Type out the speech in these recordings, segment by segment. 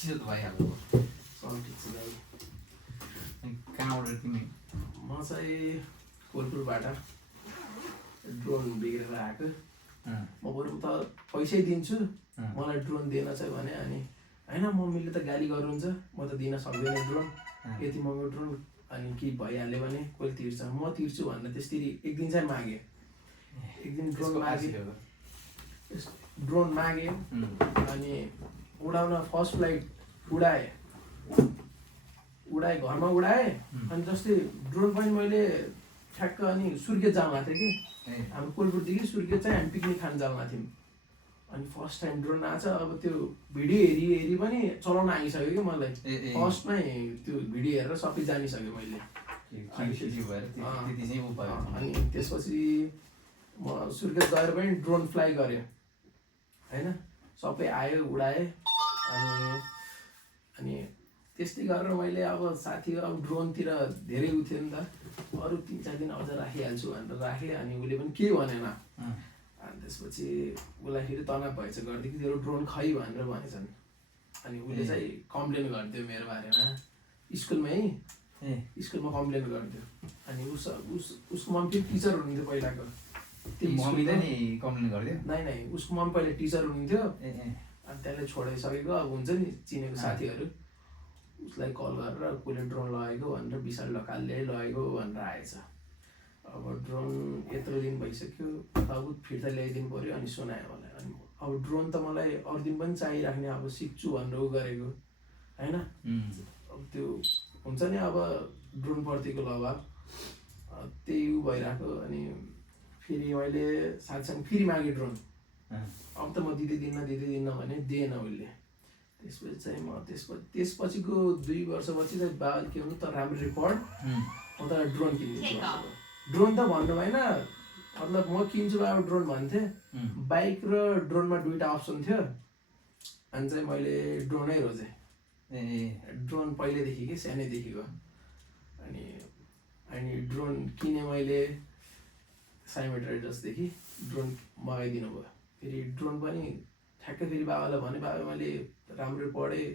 ठिक्किसो त भइहाल्यो सब ठिक छ दाइ। कहाँबाट तिमी? म चाहिँ कोलपुरबाट ड्रोन बिग्रेर आएको। म बरु त पैसै दिन्छु मलाई ड्रोन दिएन चाहिँ भने, अनि होइन मम्मीले त गाली गर्नुहुन्छ म त दिन सक्दैन ड्रोन, यति महँगो ड्रोन, अनि के भइहाल्यो भने कसले तिर्छ, म तिर्छु भनेर त्यसरी एक दिन चाहिँ मागेँ। एक दिन ड्रोन मागेँ अनि उडाउन फर्स्ट फ्लाइट उडाएँ घरमा उडाएँ। अनि जस्तै ड्रोन पनि मैले ठ्याक्क अनि सुर्खेत जानु भएको थियो कि हाम्रो कोलपुरदेखि सुर्खेत चाहिँ हामी पिकनिक खान जानु भएको थियौँ। अनि फर्स्ट टाइम ड्रोन आएको छ। अब त्यो भिडियो हेरी पनि चलाउन आइसक्यो कि मलाई, फर्स्टमै त्यो भिडियो हेरेर सबै जानिसक्यो मैले। अनि त्यसपछि म सुर्खेत गएर पनि ड्रोन फ्लाइ गरेँ होइन, सबै आयो उडाएँ। अनि त्यस्तै गरेर मैले अब साथी अब ड्रोनतिर धेरै उ थियो नि त, अरू 3-4 दिन अझ राखिहाल्छु भनेर राखेँ। अनि उसले पनि केही भनेन। अनि त्यसपछि उसलाई फेरि तनाव भएछ गरिदियो कि तेरो ड्रोन खै भनेर भनेछन्। अनि उसले चाहिँ कम्प्लेन गरिदियो मेरो बारेमा स्कुलमा कम्प्लेन गरिदियो। अनि उसको मम्मी फेरि टिचर हुनुहुन्थ्यो पहिलाको। मम्मीले नि कम्प्लेन गरिदियो? नै उसको मम्मी पहिला टिचर हुनुहुन्थ्यो। अनि त्यसले छोडिसकेको अब हुन्छ नि चिनेको साथीहरू, उसलाई कल गरेर कसले ड्रोन लगेको भनेर विशाल ढकालले लगेको भनेर आएछ। अब ड्रोन यत्रो दिन भइसक्यो, अब फिर्ता ल्याइदिनु पऱ्यो। अनि सुनायो मलाई। अनि अब ड्रोन त मलाई अरू दिन पनि चाहिराख्ने, अब सिक्छु भनेर उ गरेको होइन। अब त्यो हुन्छ नि अब ड्रोनप्रतिको लगाव त्यही उ भइरहेको। अनि फेरि मैले साथीसँग फेरि मागेँ ड्रोन। अब त म दिँदिनँ भने दिएन उसले। त्यसपछि चाहिँ म त्यसपछिको 2 वर्षपछि चाहिँ बाबाले के भन्नु त राम्रो रिपोर्ट म त ड्रोन किनिदिन्छु। ड्रोन त भन्नु भएन, मतलब म किन्छु बाबा ड्रोन भन्थेँ। बाइक र ड्रोनमा 2टा अप्सन थियो। अनि चाहिँ मैले ड्रोनै रोजेँ। ड्रोन पहिल्यैदेखि कि सानैदेखिको। अनि ड्रोन किनेँ मैले साइमन ट्रेडर्सदेखि। ड्रोन मगाइदिनु भयो। फेरि ड्रोन पनि ठ्याक्कै फेरि बाबालाई भने, बाबा मैले राम्रो पढेँ,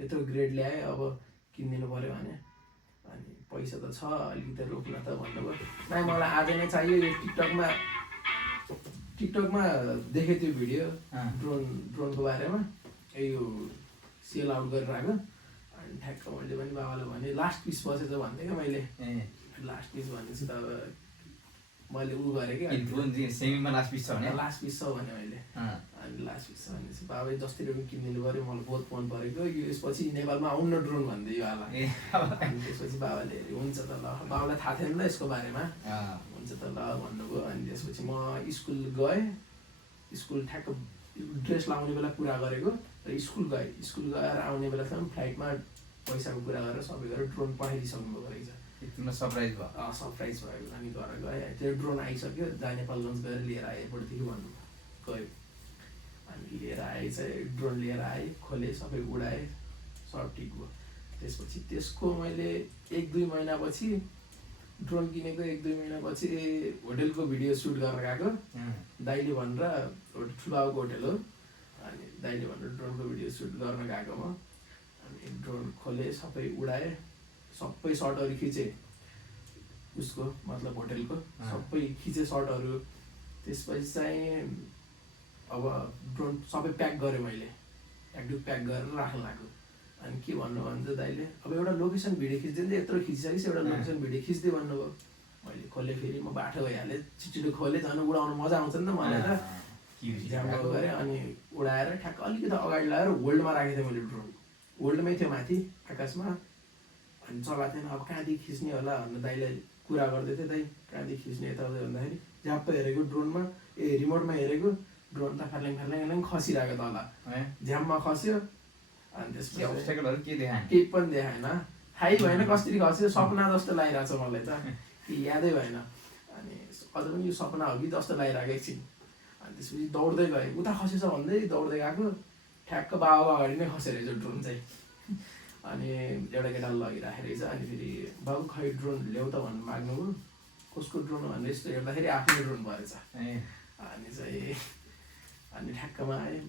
यत्रो ग्रेड ल्याएँ, अब किनिदिनु पऱ्यो भने। अनि पैसा त छ अलिकति रोक्न त भन्नुभयो। नाइ मलाई आज नै चाहियो। यो टिकटकमा देखेँ त्यो भिडियो ड्रोनको बारेमा, यो सेल आउट गरिरहेको। अनि ठ्याक्क मैले पनि बाबालाई भने लास्ट पिस बसेछ भन्थेँ क्या मैले। लास्ट पिस भनेपछि त अब मैले उ गरेँ कि सेमीमा लास्ट पिस छ भने मैले। अनि लास्ट पिस छ भनेपछि बाबा जसरी पनि किनिदिनु पऱ्यो, मलाई बहुत मन परेको यो, यसपछि नेपालमा आउन ड्रोन भन्दै यो होला। अनि त्यसपछि बाबाले हुन्छ त ल, बाबालाई थाहा थिएन त यसको बारेमा, हुन्छ त ल भन्नुभयो। अनि त्यसपछि म स्कुल गएँ। स्कुल ठ्याक्क ड्रेस लाउने बेला कुरा गरेको र स्कुल गएर आउने बेलासम्म फ्लाइटमा पैसाको कुरा गरेर सबै गरेर ड्रोन पठाइदिइसक्नु भएको रहेछ। सरप्राइज भयो? सरप्राइज भयो। अनि घर गएँ, त्यो ड्रोन आइसक्यो, जहाँ नेपाल लन्च गरेर लिएर आएँ एयरपोर्टदेखि भन्नुभयो। गयो अनि लिएर आएँ चाहिँ ड्रोन लिएर आएँ, खोलेँ, सबै उडाएँ, सब ठिक भयो। त्यसपछि त्यसको मैले 1-2 महिनापछि ड्रोन किनेको 1-2 महिनापछि होटेलको भिडियो सुट गर्न गएको दाइले भनेर, ठुलाको होटेल हो। अनि दाइले भनेर ड्रोनको भिडियो सुट गर्न गएको म। अनि ड्रोन खोलेँ, सबै उडाएँ, सबै सर्टहरू खिचेँ उसको, मतलब होटेलको सबै खिचेँ सर्टहरू। त्यसपछि चाहिँ अब ड्रोन सबै प्याक गरेँ मैले, प्याक गरेर राख्न लाग्यो। अनि के भन्नु भन्छ दाइले, अब एउटा लोकेसन भिडियो खिचिदिन्छ, यत्रो खिचिसकेपछि एउटा लोकेसन भिडियो खिच्दै भन्नुभयो। मैले खोलेँ, फेरि म बाटो भइहालेँ, छिटो खोलेँ, झन् उडाउनु मजा आउँछ नि त मलाई त। झ्याम्प गरेँ अनि उडाएर ठ्याक्क अलिकति अगाडि लगाएर होल्डमा राखेको थिएँ मैले ड्रोन। होल्डमै थियो माथि आकाशमा। अनि चलाएको थिएन। अब कहाँदेखि खिच्ने होला भनेर दाइलाई कुरा गर्दै थिएँ, दाइ कहाँदेखि खिच्ने यताउता भन्दाखेरि झ्याप्प हेरेको ड्रोनमा, रिमोटमा हेरेको ड्रोन त फार्ल्याङ खसिरहेको तल, झ्याममा खस्यो। अनि त्यसपछि केही पनि देखाएन, थाहै भएन कसरी खस्यो। सपना जस्तो लागिरहेको छ मलाई त, कि यादै भएन। अनि अझ पनि यो सपना हो कि जस्तो लागिरहेको एकछिन। अनि त्यसपछि दौड्दै गएँ, उता खसेछ भन्दै दौड्दै गएको, ठ्याक्क बाबाको अगाडि नै खसेर रहेछ ड्रोन चाहिँ। अनि एउटा केटाले लगिराखेको रहेछ। अनि फेरि बाबु खै ड्रोन ल्याउ त भनेर माग्नुभयो। कसको ड्रोन भनेर यस्तो हेर्दाखेरि आफ्नै ड्रोन भएछ। अनि ठ्याक्कमा आएँ,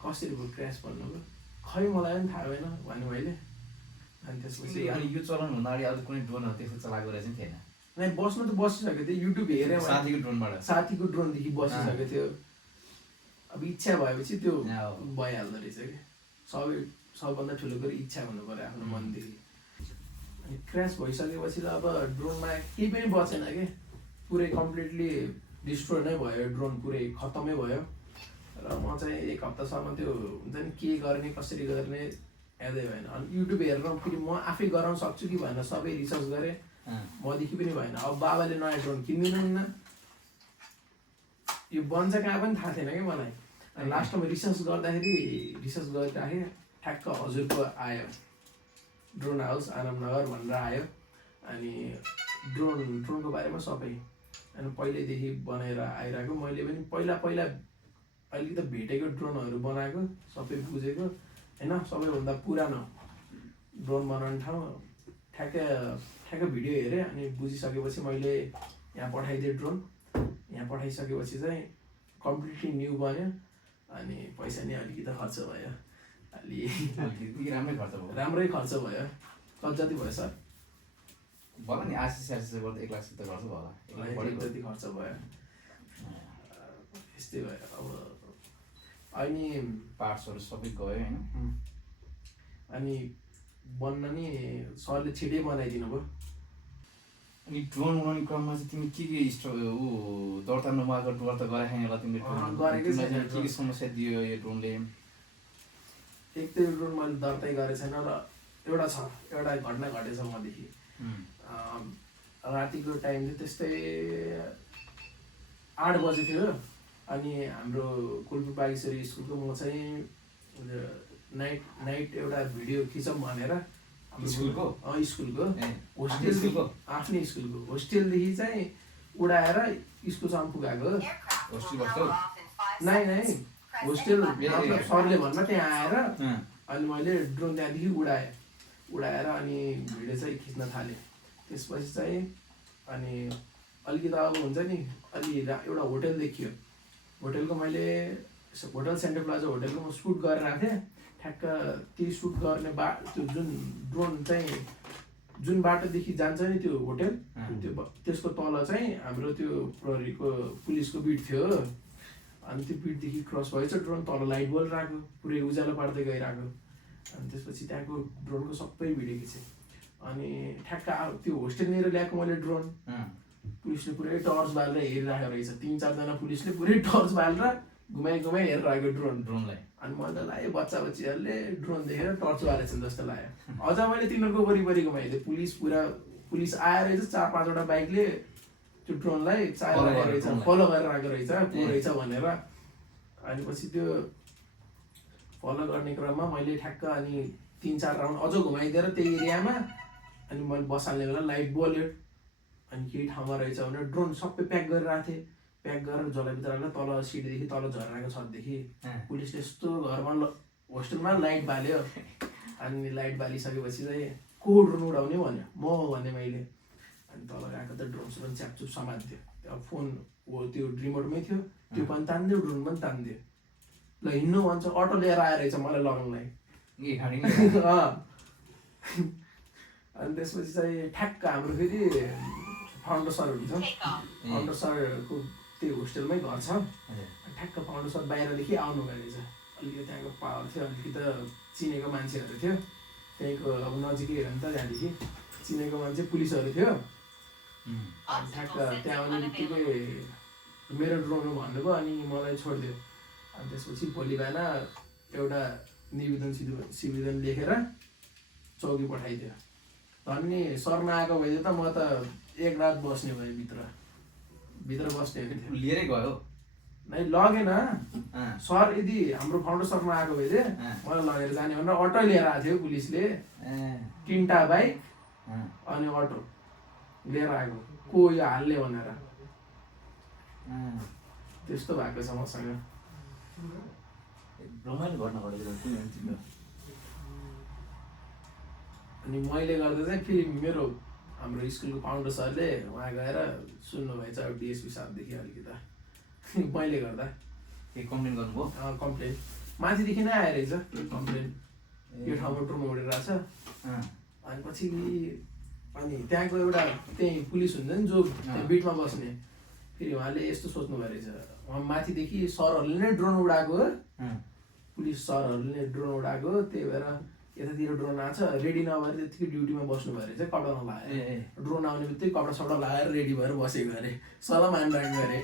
कसरी भयो क्र्यास भन्नुभयो, खै मलाई पनि थाहा भएन भने मैले। अनि त्यसपछि अनि यो चलन हुँदा अगाडि अझ कुनै ड्रोनहरू त्यस्तो चलाएको रहेछ नि थिएन? नै बस्नु त बसिसकेको थियो, युट्युब हेरेँ साथीको ड्रोनबाट। साथीको ड्रोनदेखि बसिसकेको थियो। अब इच्छा भएपछि त्यो भइहाल्दो रहेछ कि। सबभन्दा ठुलो कुरो इच्छा हुनु पऱ्यो आफ्नो मनदेखि। अनि क्रास भइसकेपछि त अब ड्रोनमा केही पनि बचेन कि, पुरै कम्प्लिटली डिस्ट्रोय नै भयो, ड्रोन पुरै खत्तमै भयो। र म चाहिँ 1 हप्तासम्म त्यो हुन्छ नि के गर्ने कसरी गर्ने यादै भएन। अनि युट्युब हेरेर फेरि म आफै गराउन सक्छु कि भनेर सबै रिसर्च गरेँ, मदेखि पनि भएन। अब बाबाले नयाँ ड्रोन किनिदिनुहुन्न, यो बन्छ कहाँ पनि थाहा थिएन कि मलाई। अनि लास्टमा रिसर्च गरिराखेँ, ठ्याक्क हजुरको आयो ड्रोन हाउस आनन्दनगर भनेर आयो। अनि ड्रोनको बारेमा सबै अनि पहिल्यैदेखि बनाएर आइरहेको। मैले पनि पहिला अहिले त भेटेको ड्रोनहरू बनाएको सबै बुझेको होइन। सबैभन्दा पुरानो ड्रोन बनाउने ठाउँ ठ्याक्क भिडियो हेरेँ अनि बुझिसकेपछि मैले यहाँ पठाइदिएँ ड्रोन। यहाँ पठाइसकेपछि चाहिँ कम्प्लिटली न्यू बन्यो। अनि पैसा नि अलिकति खर्च भयो, राम्रै खर्च भयो। जति भयो सर? भयो नि 80-86 गर्दा 1 लाख जति खर्च भयो होला। 1 लाख जति खर्च भयो। यस्तै भयो। अब अनि पार्ट्सहरू सबै गयो होइन। अनि बन्न नि सरले छिटै बनाइदिनु भयो। अनि ड्रोन उडाउने क्रममा चाहिँ तिमी के दर्ता नभएको डर त गराएन होला तिमीले? गरेकै छैन। के समस्या दियो यो ड्रोनले? एक त यो ड्रोन मैले दर्तै गरेको छैन र एउटा घटना घटेछ मदेखि। रातिको टाइम चाहिँ त्यस्तै 8 बजे थियो। अनि हाम्रो कुलपुर बागेश्वरी स्कुलको म चाहिँ नाइट एउटा भिडियो खिचौँ भनेर स्कुलको आफ्नै स्कुलको होस्टेलदेखि चाहिँ उडाएर स्कुलसम्म पुगाएको। नै होस्टेल मतलब सरले भन्न त्यहाँ आएर अनि मैले ड्रोन त्यहाँदेखि उडाएर अनि भिडियो चाहिँ खिच्न थालेँ। त्यसपछि चाहिँ अनि अलिकति अब हुन्छ नि एउटा होटल देखियो। होटलको मैले होटल सेन्टर प्लाजा होटलको म सुट गरेर आएको थिएँ। ठ्याक्क त्यही सुट गर्ने त्यो जुन ड्रोन चाहिँ जुन बाटोदेखि जान्छ नि त्यो होटल, त्यसको तल चाहिँ हाम्रो त्यो प्रहरीको पुलिसको बिट थियो। अनि त्यो बिटदेखि क्रस भएछ ड्रोन, तल लाइट बलिरहेको, पुरै उज्यालो पार्दै गइरहेको। अनि त्यसपछि त्यहाँको ड्रोनको सबै भिडियो खिचेँ। अनि ठ्याक्क त्यो होस्टेलनिर ल्याएको मैले ड्रोन, पुलिसले पुरै टर्च बालेर हेरिरहेको रहेछ। 3-4 जना पुलिसले पुरै टर्च बालेर घुमाइ हेरिरहेको ड्रोनलाई। अनि मलाई लाग्यो बच्चाहरूले ड्रोन देखेर टर्च बालेछन् जस्तो लाग्यो। अझ मैले तिनीहरूको वरिपरि घुमाइदिएँ। पुलिस आएर चाहिँ 4-5वटा बाइकले त्यो ड्रोनलाई फलो गरेर आएको रहेछ, को रहेछ भनेर। अनि पछि त्यो फलो गर्ने क्रममा मैले ठ्याक्क अनि 3-4 राउन्ड अझ घुमाइदिएर त्यही एरियामा अनि मैले बसाल्ने बेला लाइट बल्यो। अनि केही ठाउँमा रहेछ भने ड्रोन सबै प्याक गरिरहेको थिएँ। प्याक गरेर झोलाभित्र तल सिटदेखि तल झरेको छतदेखि पुलिसले यस्तो घरमा होस्टेलमा लाइट बाल्यो। अनि लाइट बालिसकेपछि चाहिँ को ड्रोन उडाउने भन्यो, म भने मैले। अनि तल गएको त ड्रोन च्यापचुप समात्थ्यो। अब फोन त्यो रिमोटमै थियो, त्यो पनि तानिदियो, ड्रोन पनि तानिदियो। ल हिँड्नु भन्छ, अटो लिएर आएर रहेछ मलाई लगाउनलाई। अनि त्यसपछि चाहिँ ठ्याक्क हाम्रो फेरि फाउन्डर सर हुन्छ, फाउन्डर सरको त्यो होस्टेलमै घर छ। ठ्याक्क फाउन्डर सर बाहिरदेखि आउनु भयो रहेछ। अलिकति त्यहाँको पावर थियो, अलिकति चिनेको मान्छेहरू थियो त्यहीँको। अब नजिकै हो नि त त्यहाँदेखि चिनेको मान्छे पुलिसहरू थियो। अनि ठ्याक्क त्यहाँ आउने बित्तिकै मेरो ड्रोन भन्नुभयो अनि मलाई छोडिदियो। अनि त्यसपछि भोलि बिहान एउटा निवेदन लेखेर चौकी पठाइदियो। अनि सर नआएको भइदियो त म त 1 रात बस्ने भएँ, भित्र बस्ने हो कि लिएरै गयो नै लगेन। सर यदि हाम्रो फाउन्डर सर नआएको भइदियो मलाई लगेर जाने भनेर अटो लिएर आएको थियो पुलिसले। 3टा बाइक अनि अटो लिएर आएको, को यो हाल्ने भनेर। त्यस्तो भएको छ मसँग। अनि मैले गर्दा चाहिँ फेरि मेरो हाम्रो स्कुलको फाउन्डर सरले उहाँ गएर सुन्नुभएछ डिएसपी साहबदेखि अलिकति मैले गर्दा कम्प्लेन गर्नुभयो। कम्प्लेन माथिदेखि नै आएर रहेछ कम्प्लेन। यो ठाउँमा ड्रोन उडिरहेछ अँ, अनि पछि अनि त्यहाँको एउटा त्यही पुलिस हुन्छ नि जो त्यहाँ बिटमा बस्ने फेरि उहाँले यस्तो सोच्नुभयो रहेछ उहाँ माथिदेखि सरहरूले नै ड्रोन उडाएको हो अँ, पुलिस सरहरूले नै ड्रोन उडाएको त्यही भएर यतातिर ड्रोन आएको छ रेडी नभएर त्यतिकै ड्युटीमा बस्नुभयो रहेछ कपडा नलागेर ए ड्रोन आउने बित्तिकै कपडा सपडा लगाएर रेडी भएर बसेको अरे सलाम मानिरहेको अरे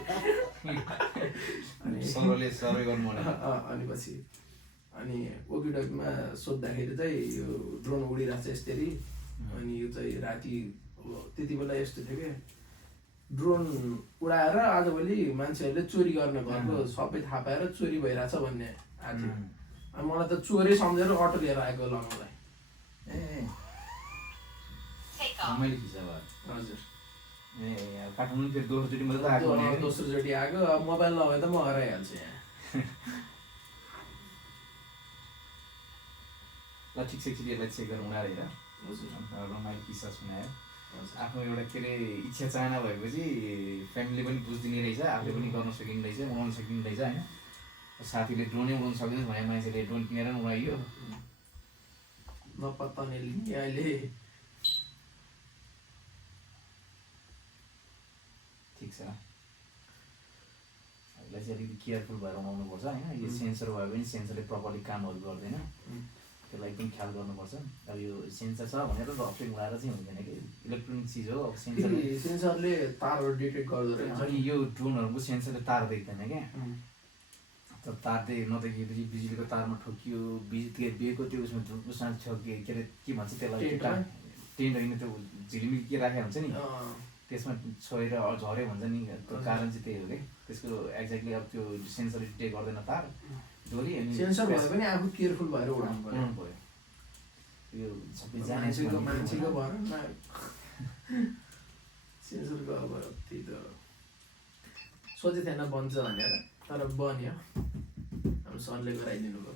अनि सरले सर्वे गर्नु भने अनि पछि अनि वकिटकीमा सोद्धाखेरि चाहिँ यो ड्रोन उडिरहेको छ यसरी अनि यो चाहिँ राति अब त्यति बेला यस्तो थियो कि ड्रोन उडाएर आजभोलि मान्छेहरूले चोरी गर्न घरको सबै थाहा पाएर चोरी भइरहेछ भन्ने आएको थियो अनि मलाई त चोरै सम्झेर अटो लिएर आएको लगाउनलाई ए मैले खिचा भयो हजुर ए अब काठमाडौँ फेरि दोस्रोचोटि मात्रै त आएको हुने हो नि। दोस्रोचोटि आएको अब मोबाइल नभए त म हराइहाल्छु यहाँ ल ठिक छ एकचोटि यसलाई चेक गरौँ हेर हजुर रमाइलो किस्सा सुनायो हजुर आफ्नो एउटा के अरे इच्छा चाहना भएपछि फ्यामिलीले पनि बुझिदिने रहेछ आफूले पनि गर्न सकिने रहेछ उडाउन सकिने रहेछ होइन साथीले ड्रोनै उडाउनु सक्दैन भने मान्छेले ड्रोन किनेर पनि उडाइयो नपत्ताउने लिङ्गे अहिले ठिक छ यसलाई चाहिँ अलिकति केयरफुल भएर उडाउनुपर्छ होइन यो सेन्सर भयो भने सेन्सरले प्रपरली कामहरू गर्दैन त्यसलाई एकदम ख्याल गर्नुपर्छ अब यो सेन्सर छ भनेर रफले उडाएर चाहिँ हुँदैन कि इलेक्ट्रोनिक चिज हो अब सेन्सर सेन्सरले तारहरू डिटेक्ट गर्दो रहेछ अनि यो ड्रोनहरूको सेन्सरले तार देख्दैन क्या त तार नदेखेपछि बिजुलीको तारमा ठोकियो बिहेको त्यो उसमा उसमा छ के अरे के भन्छ त्यसलाई टेन्ट होइन त्यो झिलिमिली के राखेको हुन्छ नि त्यसमा छोएर झऱ्यो भन्छ नि त्यो कारण चाहिँ त्यही हो कि त्यसको एक्ज्याक्टली अब त्यो सेन्सरले डिटेक्ट गर्दैन तार डोरी अनि सेन्सर भयो भने आफू केयरफुल भएर उडाउनु पर्यो भयो यो सबै मान्छेको जानेको भएर सेन्सरको अब त्यही त सोचेको थिएन बन्छ भनेर तर बन्यो अब सरले गराइदिनु भयो